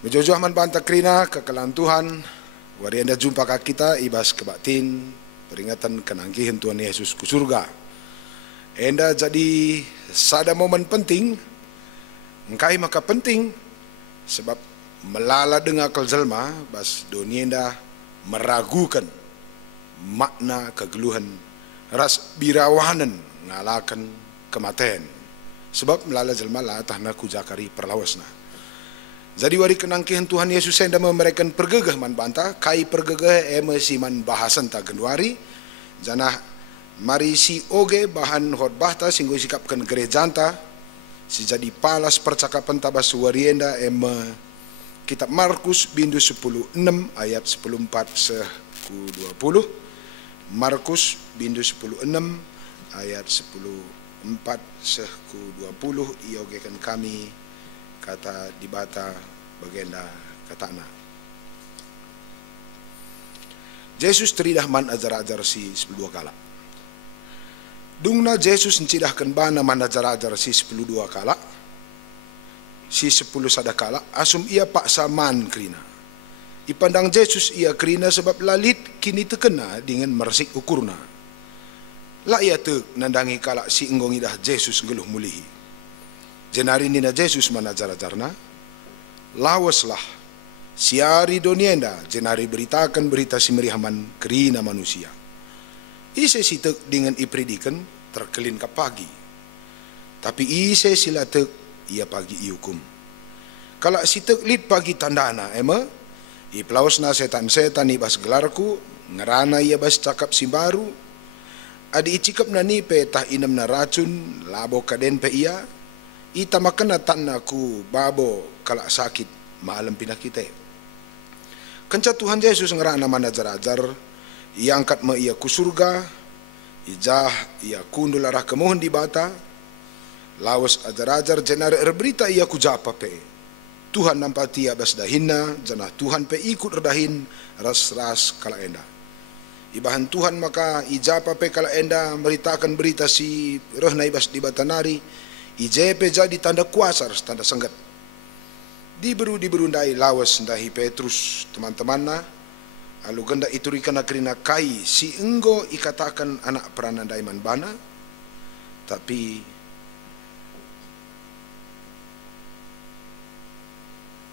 Mejojo aman banta krina kekalan Tuhan, wari anda jumpa kak kita ibas kebatin peringatan kenangkihan Tuhan Yesus ke surga. Enda jadi sada momen penting, engkai maka penting sebab melala dengan akal jelma bas dunia enda meragukan makna kegeluhan ras birawanan ngalakan kematian sebab melala jelma la tahna kujakari perlawasna. Jadi wari kenangkihan Tuhan Yesus enda memberikan pergegah man banta kai pergegah si man bahasan ta genduari janah mari si oge bahan khotbah ta singgo sikapkan gerejanta si jadi palas percakapan tabas warienda kitab Markus bindu 10:6 ayat 10:4 seku 20. Markus bindu 10:6 ayat 10:4 seku 20 iogekan kami kata dibata bagenda katana. Yesus teridah man ajar-ajar si 12 kala. Dungna Yesus encidahkan bana man ajar-ajar si 12 kala. Si 10 sadakala asum ia paksa man krina. Ipandang Yesus ia krina sebab lalit kini terkena dengan mersik ukurna. La ia tek nandangi kala si enggong idah Yesus geluh mulihi. Jenari nina Yesus manajar-ajarna, lawaslah siari donienda jenari beritakan berita si merihaman kerina manusia. Ise sitek dengan ipridikan terkelin ke pagi. Tapi ise silatek ia pagi iukum. Kalau sitek lit pagi tandana ipelawasna setan-setan ibas gelarku, ngerana ia bas cakap si baru, adi icikap nani pe tah inem na racun, labo kaden pe ia, ita makena tanna ku babo kalak sakit maalam pinakite. Kenca Tuhan Yesus ngerana man ajar-ajar, ia angkat ma ia ku surga, ijah ia kundul arah kemohon di bata, lawas ajar-ajar jenare erberita ia ku japa pe. Tuhan nampak ia bas dahinna, janah Tuhan pe ikut redahin ras-ras kala enda. Ibahan Tuhan maka ijapa pe kala enda beritakan berita si rehna ibas di bata nari, IJP jadi tanda kuasa, tanda senggat. Diberu-diberundai lawas ndahi Petrus teman-temanna, alu genda iturikan akrina kai si enggo ikatakan anak peranan daiman bana, tapi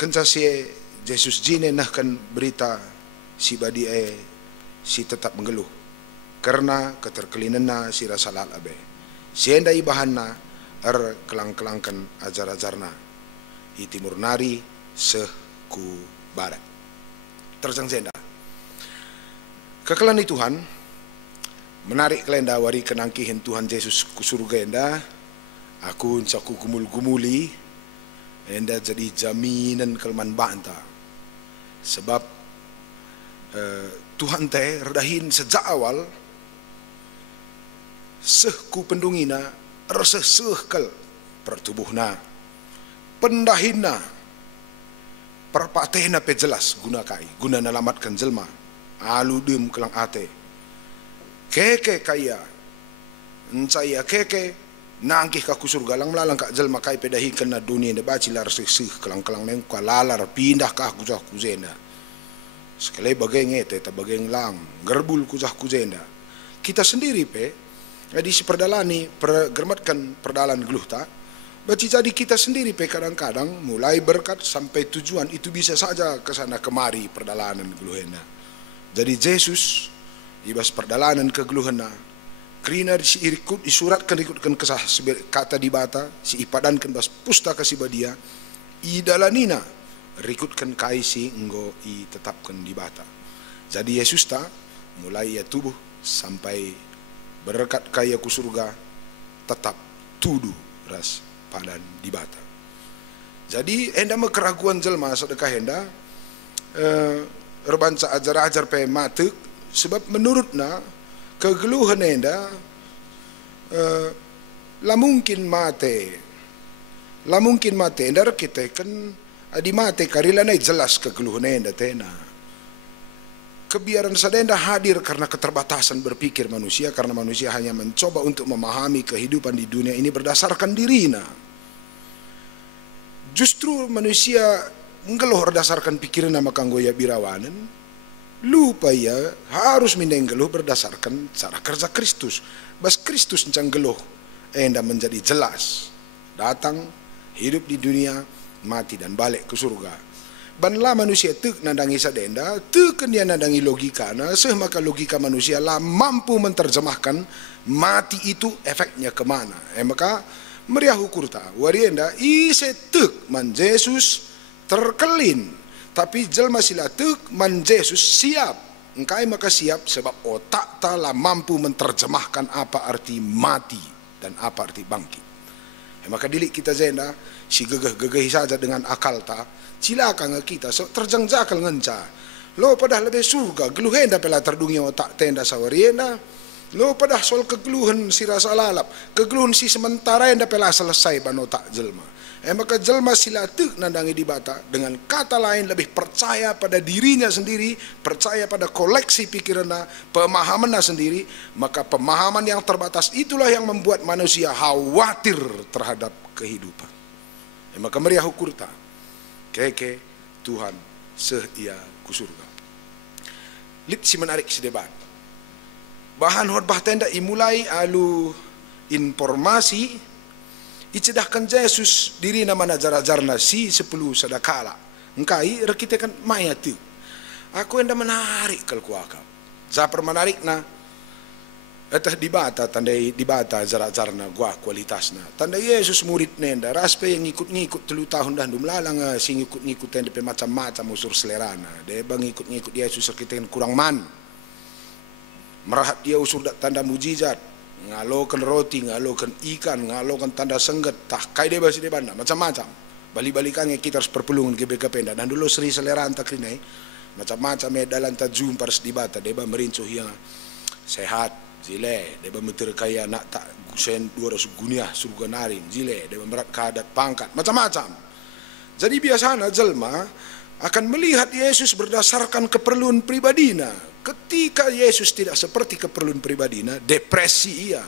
kenca si Yesus jine nahkan berita si badie si tetap mengeluh karena keterkelinena si rasalat abe. Si enda ibahanna kelang-kelangkan ajar-ajarna di timur nari seku barat. Terjang jenda. Kekelani Tuhan menarik kelenda wari kenangkihin Tuhan Yesus ku surga enda. Aku caku gumul-gumuli enda jadi jaminan kelman banta. Sebab Tuhan teh redahin sejak awal seku pendungina rasa sehkal pertubuhna pendahina perpatehna pe jelas guna kai guna nalamatkan jelma alu dem kelang ate keke kaya encaya keke nangkih ka surga lang melalang ka jelma kai pedahi kena dunia ne baci lar seh kelang-kelang neng kalalar pindah ka kujah kuzenda sekali bageng ete ta bageng lang gerbul kujah kuzenda kita sendiri pe jadi si perdalani germatkan perdalan geluh tak. Berarti jadi kita sendiri pe kadang-kadang mulai berkat sampai tujuan itu bisa saja ke sana kemari perdalanan geluhena. Jadi Yesus ibas perdalanan ke geluhena. Krina disuratkan ikutkan kesah kata di bata si ipadankan bas pustaka si badia idalanina rikutkan kaisi enggo i tetapkan di bata. Jadi Yesus ta mulai ia tubuh sampai berkat kaya ku surga tetap tuduh ras padan di bata. Jadi enda me keraguan jelma sedekah enda rebanca ajar-ajar pe matek sebab menurutna kegeluhan enda la mungkin mate enda kita kan adi mate karilana jelas kegeluhan enda tena. Kebiaran sadenda hadir karena keterbatasan berpikir manusia, karena manusia hanya mencoba untuk memahami kehidupan di dunia ini berdasarkan dirinya. Justru manusia ngeluh berdasarkan pikiran nama kanggoya birawanan, lupa ya harus mineng geluh berdasarkan cara kerja Kristus. Bas Kristus encang geluh enda menjadi jelas, datang hidup di dunia, mati dan balik ke surga. Banlah manusia tek nandangi sadenda, teken dia nandangi logika, nah maka logika manusia lah mampu menerjemahkan mati itu efeknya kemana. Maka meriah ukurta, warienda ise tek man Yesus terkelin, tapi jelma sila tek man Yesus siap. Engkai maka siap sebab otak ta lah mampu menerjemahkan apa arti mati dan apa arti bangkit. Maka dilik kita zenda si gegeh saja dengan akal ta, silakan kita so terjangjakal ngenca. Lo padah lebih surga, geluhen dah pela terdungi otak tenda sawariena. Lo padah soal kegeluhan si rasa lalap, kegeluhan si sementara yang dah pela selesai ban otak jelma. Maka jelma sila tek nandangi di bata, dengan kata lain lebih percaya pada dirinya sendiri, percaya pada koleksi pikirannya, pemahamannya sendiri. Maka pemahaman yang terbatas itulah yang membuat manusia khawatir terhadap kehidupan. Maka meriah ukurta, keke Tuhan seia ku surga. Lip si menarik si debat. Bahan khotbah tenda imulai alu informasi icedahkan Yesus diri nama najar-ajarna si 10 sadakala. Engkai kita kan maya tu. Aku enda menarik kalau akap. Zapar menarik na. Etah dibata tandai dibata ajar-ajarna gua kualitasna. Tandai Yesus murid nenda raspe yang ngikut-ngikut 3 tahun dah dumlalang si ngikut-ngikut tenda pe macam-macam usur selerana. Dia bang ngikut-ngikut Yesus kita kan kurang man. Merahat dia usur tanda mujizat. Ngalokan roti, ngalokan ikan, ngalokan tanda sengget, tak kai dia basi debana macam-macam. Balik-balikannya kita harus perpulungan GBK penda. Dan dulu seri seleraan tak krinai macam-macam dalam tajum paras dibata deba merincuh yang sehat jile, deba meter kaya nak tak gusen 200 gunyah surga narin jile, deba merat kadat pangkat macam-macam. Jadi biasanya jelma akan melihat Yesus berdasarkan keperluan pribadinya. Ketika Yesus tidak seperti keperluan pribadinya, depresi ia.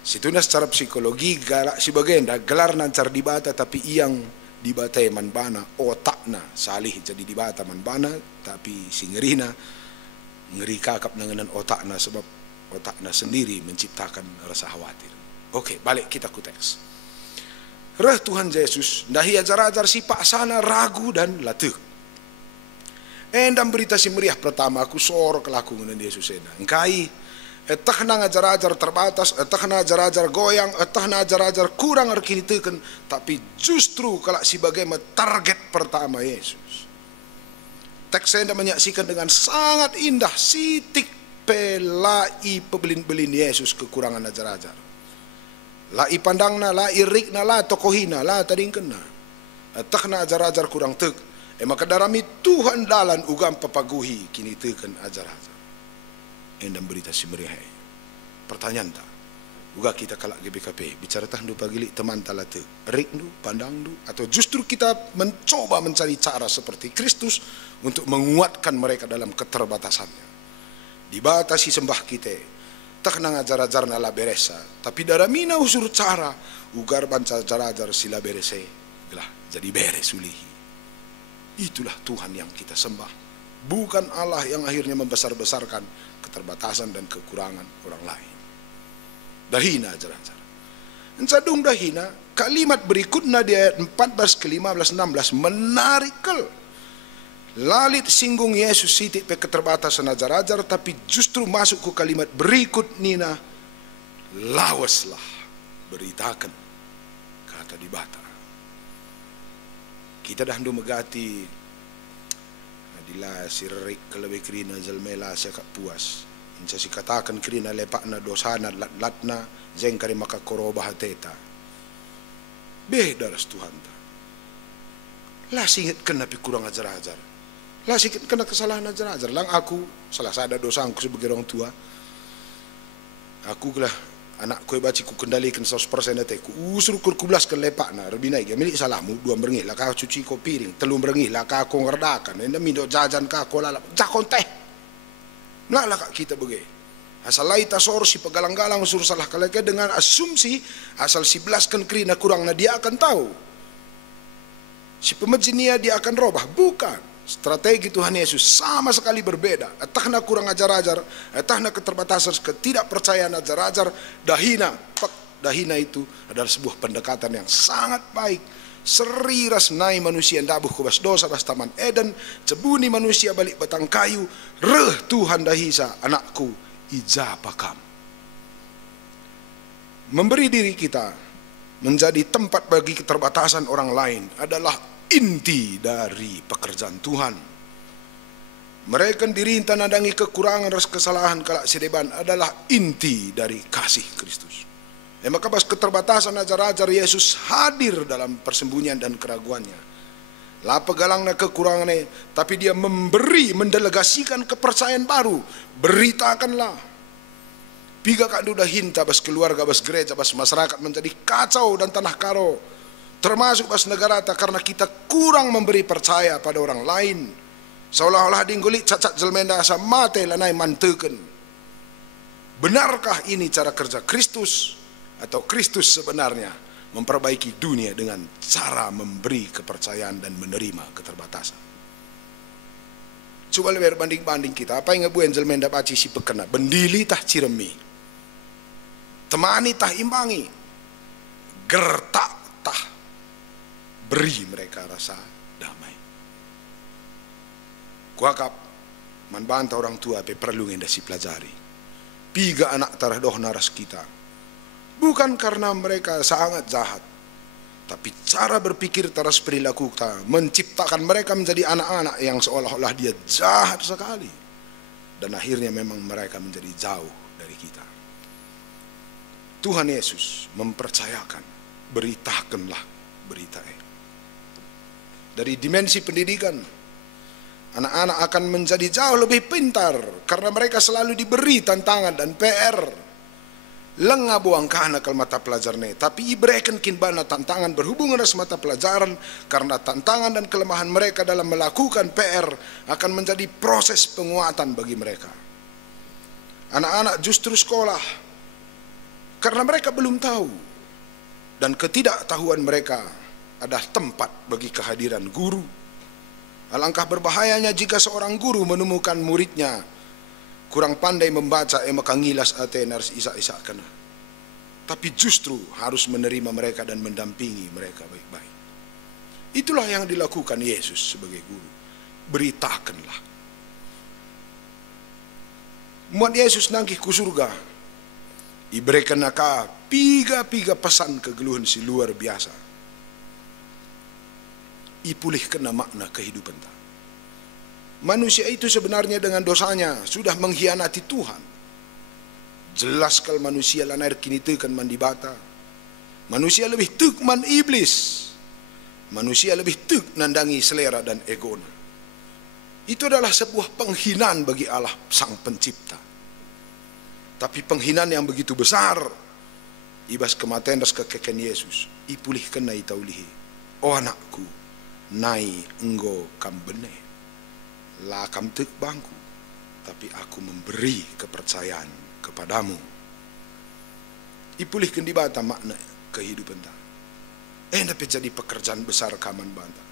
Situna secara psikologi galak si bagenda gelar nancar dibata tapi yang dibata manbana otakna salih jadi dibata manbana tapi si ngerina ngeri kakap nanganan otakna sebab otakna sendiri menciptakan rasa khawatir. Oke, balik kita ke teks. Reh Tuhan Yesus dahi ajar-ajar si pak sana ragu dan latuk. Endam berita si meriah pertama aku sor kelaku dengan Yesus ena. Engkai etah na ajar-ajar terbatas, etah na ajar-ajar goyang, etah na ajar-ajar kurang arkini teken, tapi justru kalau si bagaimana target pertama Yesus. Teks enda menyaksikan dengan sangat indah sitik pelai pebelin-belin Yesus kekurangan ajar-ajar. Lai pandangna, lai irikna, lai tokohina, lai tadingkena. Etah na ajar-ajar kurang tek. Maka darami Tuhan dalan ugam papaguhi kini teken ajar-ajar. Endam berita si meriah. Pertanyaan tak? Uga kita kalak GBKP bicara tahandu pagili teman talate rikdu pandangdu atau justru kita mencoba mencari cara seperti Kristus untuk menguatkan mereka dalam keterbatasannya. Dibatasi sembah kita tak nang ajar-ajar nala beresa tapi daramina usur cara ugar banca ajar-ajar sila berese gelah jadi beres ulihi. Itulah Tuhan yang kita sembah, bukan Allah yang akhirnya membesar-besarkan keterbatasan dan kekurangan orang lain. Dahina ajar-ajar. Encadung dahina, kalimat berikutnya di ayat 14 ke 15 16 menarik kel. Lalit singgung Yesus sitik pe keterbatasan ajar-ajar tapi justru masuk ke kalimat berikut nina lawaslah beritakan kata dibata. Kita dah hendu megati adilah sirik kelebih krina jalmela siakak puas inca si katakan krina lepakna dosana latna zengkari maka korobah hateta beda ras Tuhan ta lah singit kena pi kurang ajar-ajar lah singit kena kesalahan ajar-ajar lang aku salah sada dosaku sebagai orang tua aku lah anak kue baci ku kendalikan 100% ku usur ku belas ke lepak na rebinai ge milik salahmu 2 berengih lah ka cuci ko piring 3 berengih lah ka ko ngerdakan enda mindo jajan ka ko lalap jakon teh lah kak kita bege asal lai tasor si pegalang-galang usur salah kaleke dengan asumsi asal si belaskan krina kurang na dia akan tahu Si pemajinia dia akan robah. Bukan. Strategi Tuhan Yesus sama sekali berbeda. Entahna kurang ajar-ajar, entahna keterbatasan, ketidakpercayaan ajar-ajar, dahina. Dahina itu adalah sebuah pendekatan yang sangat baik. Seri rasnai manusia dabuh kubas dosa bas taman Eden, cebuni manusia balik batang kayu, reh Tuhan dahisa anakku ijapakam. Memberi diri kita menjadi tempat bagi keterbatasan orang lain adalah inti dari pekerjaan Tuhan. Mereka diri nadangi kekurangan ras kesalahan kalak sedeban adalah inti dari kasih Kristus. Maka pas keterbatasan ajar-ajar Yesus hadir dalam persembunyian dan keraguannya. Lapa galangna kekurangannya, tapi dia memberi, mendelegasikan kepercayaan baru. Beritakanlah. Piga kak duda hinta bas keluarga, bas gereja, bas masyarakat menjadi kacau dan tanah karo. Termasuk bas negara karena kita kurang memberi percaya pada orang lain. Seolah-olah dinggulik cacat jelmenda asa mate lanai manteken. Benarkah ini cara kerja Kristus? Atau Kristus sebenarnya memperbaiki dunia dengan cara memberi kepercayaan dan menerima keterbatasan? Coba lebih banding-banding kita. Apa yang ngebuen jelmenda baci si pekena? Bendili tah ciremi. Temani tah imbangi. Gertak tah beri mereka rasa damai. Kuakap manbanta orang tua pe perlu ngendasi pelajari. Piga anak tarah doh naras kita. Bukan karena mereka sangat jahat, tapi cara berpikir taras perilaku kita menciptakan mereka menjadi anak-anak yang seolah-olah dia jahat sekali. Dan akhirnya memang mereka menjadi jauh dari kita. Tuhan Yesus mempercayakan, beritakanlah berita ini. Dari dimensi pendidikan, anak-anak akan menjadi jauh lebih pintar karena mereka selalu diberi tantangan dan PR. Lengah buang kahana kal mata pelajarnya, tapi ibreken kin bana tantangan berhubungan dengan mata pelajaran karena tantangan dan kelemahan mereka dalam melakukan PR akan menjadi proses penguatan bagi mereka. Anak-anak justru sekolah karena mereka belum tahu dan ketidaktahuan mereka adalah tempat bagi kehadiran guru. Alangkah berbahayanya jika seorang guru menemukan muridnya kurang pandai membaca, maka ngilas aten harus isak-isak kena. Tapi justru harus menerima mereka dan mendampingi mereka baik-baik. Itulah yang dilakukan Yesus sebagai guru. Beritakanlah. Muat Yesus nangkih ku surga. Iberikan naka piga-piga pesan kegeluhan si luar biasa. Ipulihkan makna kehidupan ta. Manusia itu sebenarnya dengan dosanya sudah mengkhianati Tuhan. Jelas kalau manusia lanar kini tekan mandi bata. Manusia lebih tek man iblis. Manusia lebih tek nandangi selera dan egona. Itu adalah sebuah penghinaan bagi Allah Sang Pencipta. Tapi penghinaan yang begitu besar, ibas kematian dan kekeken Yesus, ipulihkan na itaulihi. Oh anakku, nai enggo kambene. Lakam tek bangku, tapi aku memberi kepercayaan kepadamu. Ipulihkan di bata makna kehidupan ta. Tapi jadi pekerjaan besar kaman banta.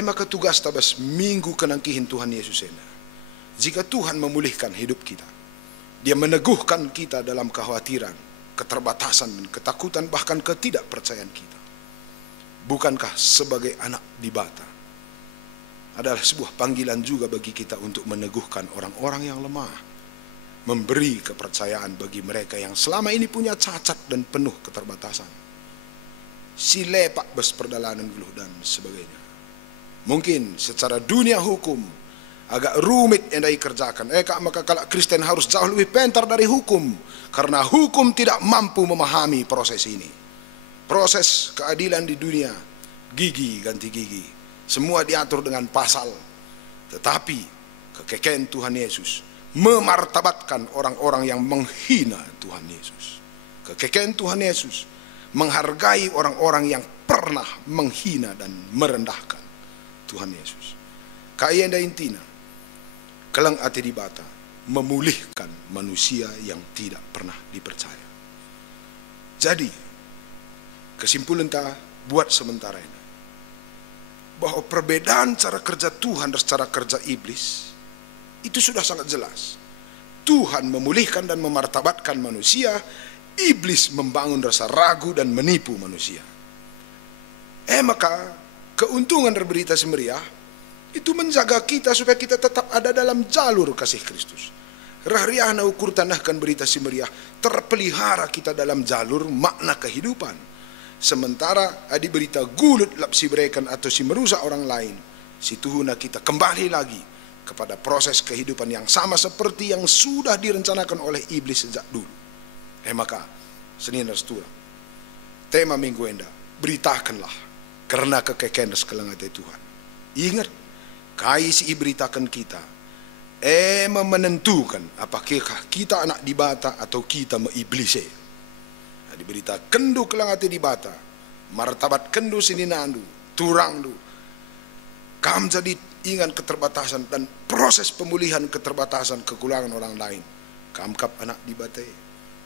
Maka tugas tabas minggu kenangkihin Tuhan Yesus ena. Jika Tuhan memulihkan hidup kita, Dia meneguhkan kita dalam kekhawatiran, keterbatasan dan ketakutan bahkan ketidakpercayaan kita. Bukankah sebagai anak di bata adalah sebuah panggilan juga bagi kita untuk meneguhkan orang-orang yang lemah, memberi kepercayaan bagi mereka yang selama ini punya cacat dan penuh keterbatasan. Si lepak bes perdalanan geluh dan sebagainya. Mungkin secara dunia hukum agak rumit yang dikerjakan. Maka kalau Kristen harus jauh lebih pintar dari hukum, karena hukum tidak mampu memahami proses ini. Proses keadilan di dunia, gigi ganti gigi. Semua diatur dengan pasal. Tetapi kekeken Tuhan Yesus memartabatkan orang-orang yang menghina Tuhan Yesus. Kekeken Tuhan Yesus menghargai orang-orang yang pernah menghina dan merendahkan Tuhan Yesus. Kaya intina, kelang ati di bata, memulihkan manusia yang tidak pernah dipercaya. Jadi, kesimpulan ta buat sementara ini. bahwa perbedaan cara kerja Tuhan dan cara kerja iblis itu sudah sangat jelas. Tuhan memulihkan dan memartabatkan manusia, iblis membangun rasa ragu dan menipu manusia. Maka keuntungan dari berita semeriah itu menjaga kita supaya kita tetap ada dalam jalur kasih Kristus. Rahriana ukur tanahkan berita semeriah, terpelihara kita dalam jalur makna kehidupan. Sementara adi berita gulut lap si berikan atau si merusak orang lain, si tuhuna kita kembali lagi kepada proses kehidupan yang sama seperti yang sudah direncanakan oleh iblis sejak dulu. Maka Senin Restura, tema minggu enda, beritakanlah karena kekekean sekelangate Tuhan. Ingat, kai si beritakan kita, menentukan apakah kita anak dibata atau kita meiblise. Diberita kendu kelangate dibata, martabat kendu sininandu, turangdu. Kam jadi ingat keterbatasan dan proses pemulihan keterbatasan kekurangan orang lain. Kam kap anak dibate,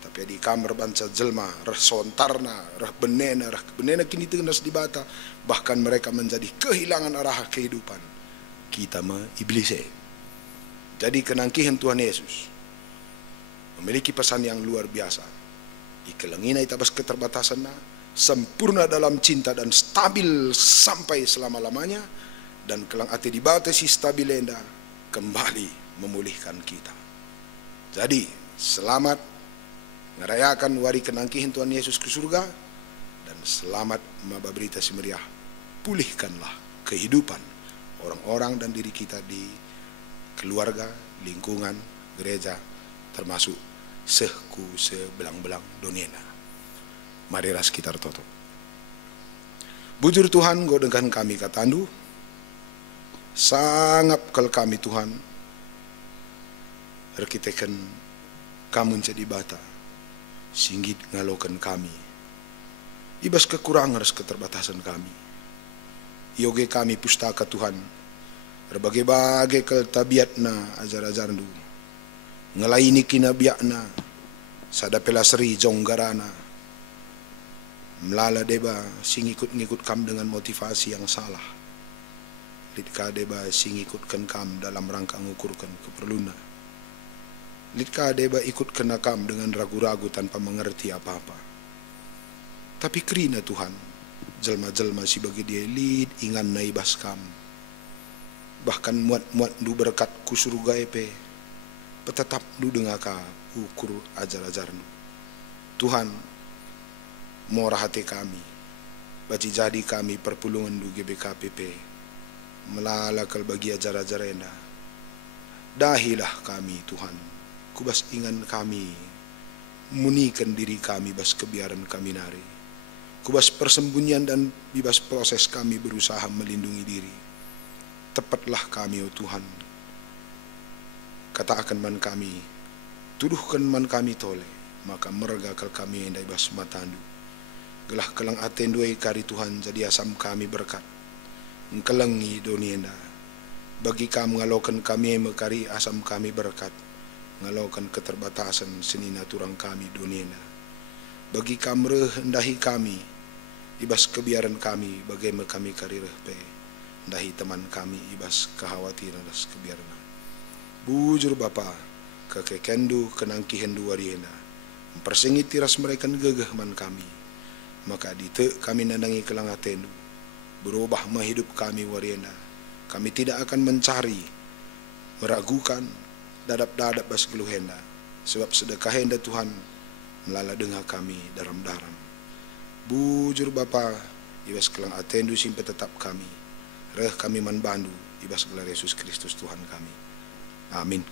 tapi di kamar banca jelma, rah sontarna, rah benena kini tenas dibata, bahkan mereka menjadi kehilangan arah kehidupan. Kita iblise. Jadi kenangkihan Tuhan Yesus memiliki pesan yang luar biasa. Ikelengina itabas keterbatasan sempurna dalam cinta dan stabil sampai selama-lamanya, dan kelang ati dibatasi stabilenda kembali memulihkan kita. Jadi selamat ngerayakan wari kenangkihin Tuhan Yesus ke surga, dan selamat maba berita semeriah, pulihkanlah kehidupan orang-orang dan diri kita di keluarga, lingkungan, gereja, termasuk sehku sebelang-belang doniena. Marilah sekitar toto. Bujur Tuhan go dengan kami katandu, sangap kal kami Tuhan, arkiteken kamu jadi bata, singgit ngalokan kami, ibas kekurangan ras keterbatasan kami. Yoge kami pustaka Tuhan, berbagai-bagai keltabiatna ajar-ajarnu, ngelaini kinabiakna sadapela seri jonggarana, melala deba singikut-ngikut kam dengan motivasi yang salah. Litka deba singikutkan kam dalam rangka mengukurkan keperluan. Litka deba ikut kena kam dengan ragu-ragu tanpa mengerti apa-apa. Tapi kerina Tuhan, jelma-jelma si bagi dia lid ingan naibas kam. Bahkan muat-muat du berkat kusuruga epe, petetap du dengaka ukur ajar-ajarnu. Tuhan, morah hati kami, baci jadi kami perpulungan du GBKPP, melalakal bagi ajar-ajarena. Dahilah kami Tuhan, kubas ingan kami, munikan diri kami bas kebiaran kami nari. Kubas persembunyian dan bebas proses kami berusaha melindungi diri. Tepatlah kami, oh Tuhan. Katakan man kami, tuduhkan man kami tole, maka mergakal kami yang bas matandu. Gelah kelang aten duai kari Tuhan jadi asam kami berkat. Ngkelengi donienda. Bagi kamu ngalokan kami mekari asam kami berkat. Ngalokan keterbatasan senina turang kami donienda. Bagi kamu hendahi kami, ibas kebiaran kami, bagaimana kami kari rehpe. Ndahi teman kami ibas kekhawatiran das kebiaran. Bujur Bapa, kekekendu kenangkihendu wariena, mempersengit tiras mereka gegah man kami, maka dite kami nandangi kelangatendu, berubah mah-hidup kami wariena, kami tidak akan mencari, meragukan, dadap-dadap bas geluhenda, sebab sedekahenda Tuhan, melala dengar kami daram-daram. Bujur Bapa, ibas kelang atendu simpe tetap kami, reh kami man bandu, ibas gelar Yesus Kristus Tuhan kami. Amin.